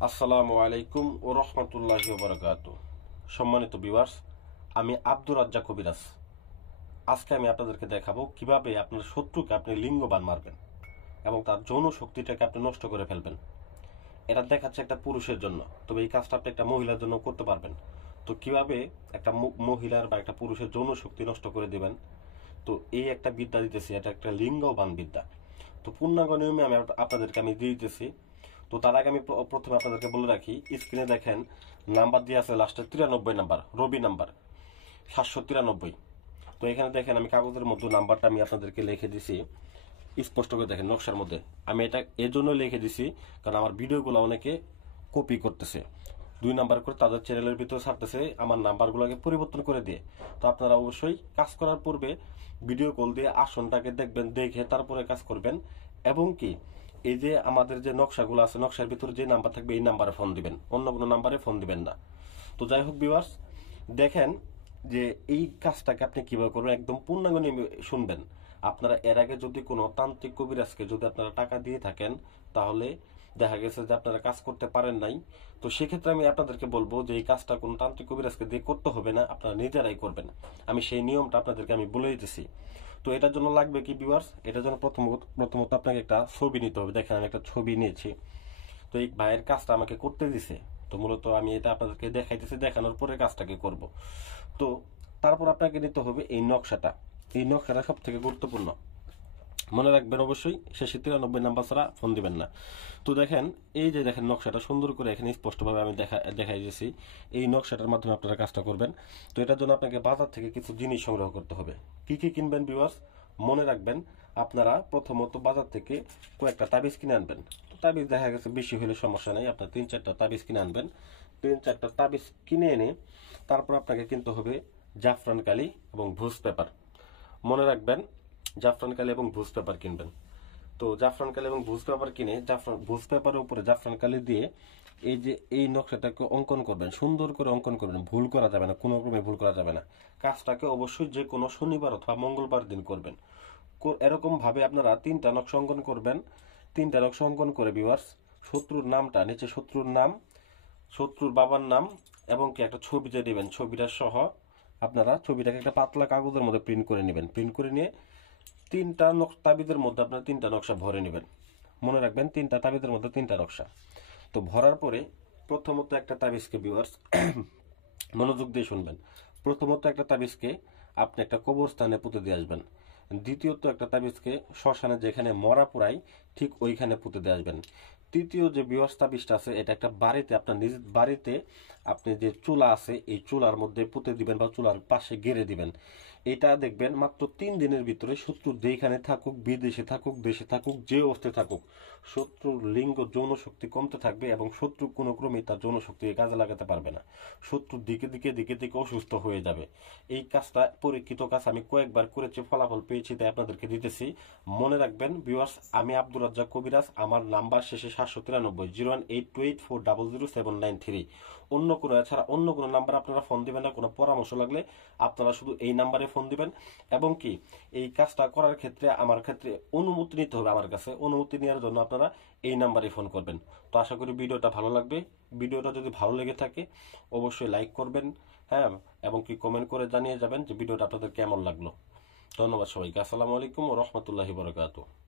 আসসালামু আলাইকুম ও রহমতুল্লাহি ওয়া বারাকাতুহু। সম্মানিত ভিউয়ার্স, আমি আব্দুর রাজ্জাক কবিরাজ। আজকে আমি আপনাদেরকে দেখাবো কিভাবে আপনার শত্রুকে আপনি লিঙ্গবান মারবেন এবং তার যৌন শক্তিটাকে আপনি নষ্ট করে ফেলবেন। এটা দেখাচ্ছে একটা পুরুষের জন্য, তবে এই কাজটা আপনি একটা মহিলার জন্য করতে পারবেন। তো কিভাবে একটা মহিলার বা একটা পুরুষের যৌন শক্তি নষ্ট করে দিবেন, তো এই একটা বিদ্যা দিতেছি, এটা একটা লিঙ্গবান বিদ্যা। তো পূর্ণাঙ্গ নিয়মে আপনাদেরকে আমি দিয়ে দিতেছি। তো তার আগে আমি প্রথমে আপনাদেরকে বলে রাখি, স্ক্রিনে দেখেন নাম্বার দিয়ে আছে লাস্টে 93 নাম্বার, রবি নাম্বার 793। তো এখানে দেখেন আমি কাগজের মধ্যে নাম্বারটা আমি আপনাদেরকে লিখে দিছি, স্পষ্ট করে দেখেন নকশার মধ্যে। আমি এটা এজন্য লিখে দিছি কারণ আমার ভিডিওগুলো অনেকে কপি করতেছে, 2 নাম্বার করে তাদের চ্যানেলের ভিতরে ছাড়তেছে আমার নাম্বারগুলোকে পরিবর্তন করে দিয়ে। তো আপনারা অবশ্যই কাজ করার পূর্বে ভিডিও কল দিয়ে আসনটাকে দেখবেন, দেখে তারপরে কাজ করবেন। এবং কি এই যে আমাদের যে নকশাগুলো আছে, নকশার ভিতরে যে নাম্বার থাকবে এই নাম্বারে ফোন দিবেন, অন্য কোনো নাম্বারে ফোন দিবেন না। তো যাই হোক ভিউয়ার্স, দেখেন যে এই কাজটাকে আপনি কিভাবে করবেন, একদম পূর্ণাঙ্গ নিয়মে শুনবেন। আপনারা এর আগে যদি কোনো তান্ত্রিক কবিরাজকে যদি আপনারা টাকা দিয়ে থাকেন, তাহলে দেখা গেছে যে আপনারা কাজ করতে পারেন নাই। তো সেক্ষেত্রে আমি আপনাদেরকে বলবো যে এই কাজটা কোনো তান্ত্রিক কবিরাজকে দিয়ে করতে হবে না, আপনারা নিজেরাই করবেন। আমি সেই নিয়মটা আপনাদেরকে আমি বলে দিতেছি। তো এটার জন্য লাগবে কি ভিউয়ার্স, এটার জন্য প্রথমত আপনাকে একটা ছবি নিতে হবে। দেখেন আমি একটা ছবি নিয়েছি। তো এই ভাইয়ের কাজটা আমাকে করতে দিছে, তো মূলত আমি এটা আপনাদেরকে দেখাইতেছি, দেখানোর পরে কাজটাকে করব। তো তারপর আপনাকে নিতে হবে এই নকশাটা। এই নকশাটা সব থেকে গুরুত্বপূর্ণ, মনে রাখবেন অবশ্যই। শেষে 93 নাম্বার ছাড়া ফোন দিবেন না। তো দেখেন এই যে দেখেন নকশাটা সুন্দর করে এখানে স্পষ্টভাবে আমি দেখাই দিয়েছি। এই নকশাটার মাধ্যমে আপনারা কাজটা করবেন। তো এটার জন্য আপনাকে বাজার থেকে কিছু জিনিস সংগ্রহ করতে হবে। কি কি কিনবেন ভিউয়ার্স, মনে রাখবেন আপনারা প্রথমত বাজার থেকে কয়েকটা তাবিজ কিনে আনবেন। তাবিজ দেখা গেছে বেশি হলে সমস্যা নেই, আপনার 3-4টা তাবিজ কিনে আনবেন। 3-4টা তাবিজ কিনে এনে তারপর আপনাকে কিনতে হবে জাফরান কালি এবং ভুজ পেপার। মনে রাখবেন জাফরান কালি এবং ভুজ পেপার কিনবেন। তো জাফরান কালি এবং ভুজ পেপার কিনে ভুজ পেপারের উপরে জাফরান কালি দিয়ে এই যে এই নকশাটাকে অঙ্কন করবেন, সুন্দর করে অঙ্কন করবেন, ভুল করা যাবে না, কোনো রকমে ভুল করা যাবে না। কাজটাকে অবশ্যই যে কোনো শনিবার অথবা মঙ্গলবার দিন করবেন। এরকম ভাবে আপনারা 3টা নকশা অঙ্কন করবেন। 3টা নকশা অঙ্কন করে ভিউয়ার্স শত্রুর নামটা নিচে, শত্রুর নাম, শত্রুর বাবার নাম এবং কি একটা ছবি যে দিবেন, ছবিটা সহ আপনারা ছবিটাকে একটা পাতলা কাগজের মধ্যে প্রিন্ট করে নেবেন। প্রিন্ট করে নিয়ে 3টা তাবিজের মধ্যে আপনারা 3টা নকশা ভরে নেবেন। মনে রাখবেন 3টা তাবিজের মধ্যে 3টা নকশা। তো ভরার পরে প্রথমত একটা তাবিজকে ভিউয়ার্স মনোযোগ দিয়ে শুনবেন। প্রথমত একটা তাবিজকে আপনি একটা কবরস্থানে পুঁতে দিয়ে আসবেন। দ্বিতীয়ত একটা তাবিজকে শ্মশানে যেখানে মরা পোড়াই ঠিক ওইখানে পুঁতে দিয়ে আসবেন। তৃতীয় যে ভিউয়ার্স তাবিজটা আছে, এটা একটা বাড়িতে, আপনার নিজ বাড়িতে আপনি যে চুলা আছে এই চুলার মধ্যে পুঁতে দিবেন বা চুলার পাশে গেড়ে দিবেন। এটা দেখবেন মাত্র 3 দিনের ভিতরে শত্রু যেখানে থাকুক, বিদেশে থাকুক, দেশে থাকুক, যে অবস্থায় থাকুক, শত্রুর লিঙ্গ যৌন শক্তি কমতে থাকবে এবং শত্রু কোনো ক্রমেই তার যৌন শক্তিকে কাজে লাগাতে পারবে না। শত্রুর দিকে অসুস্থ হয়ে যাবে। এই কাজটা পরীক্ষিত কাজ, আমি কয়েকবার করেছি, ফলাফল পেয়েছি, তাই আপনাদেরকে দিতেছি। মনে রাখবেন ভিউয়ার্স, আমি আব্দুর রাজ্জাক কবিরাজ। আমার নাম্বার শেষে 793, 01828400793। অন্য কোনো, এছাড়া অন্য কোনো নাম্বার আপনারা ফোন দিবেন না। কোনো পরামর্শ লাগলে আপনারা শুধু এই নাম্বারে ফোন দিবেন। এবং কি এই কাজটা করার ক্ষেত্রে আমার ক্ষেত্রে অনুমতি নিতে হবে আমার কাছে। অনুমতি নেওয়ার জন্য আপনারা এই নাম্বারে ফোন করবেন। তো আশা করি ভিডিওটা ভালো লাগবে। ভিডিওটা যদি ভালো লেগে থাকে অবশ্যই লাইক করবেন, হ্যাঁ, এবং কি কমেন্ট করে জানিয়ে যাবেন যে ভিডিওটা আপনাদের কেমন লাগলো। ধন্যবাদ সবাইকে। আসসালামু আলাইকুম ওয়া রাহমাতুল্লাহি ওয়া বারাকাতুহু।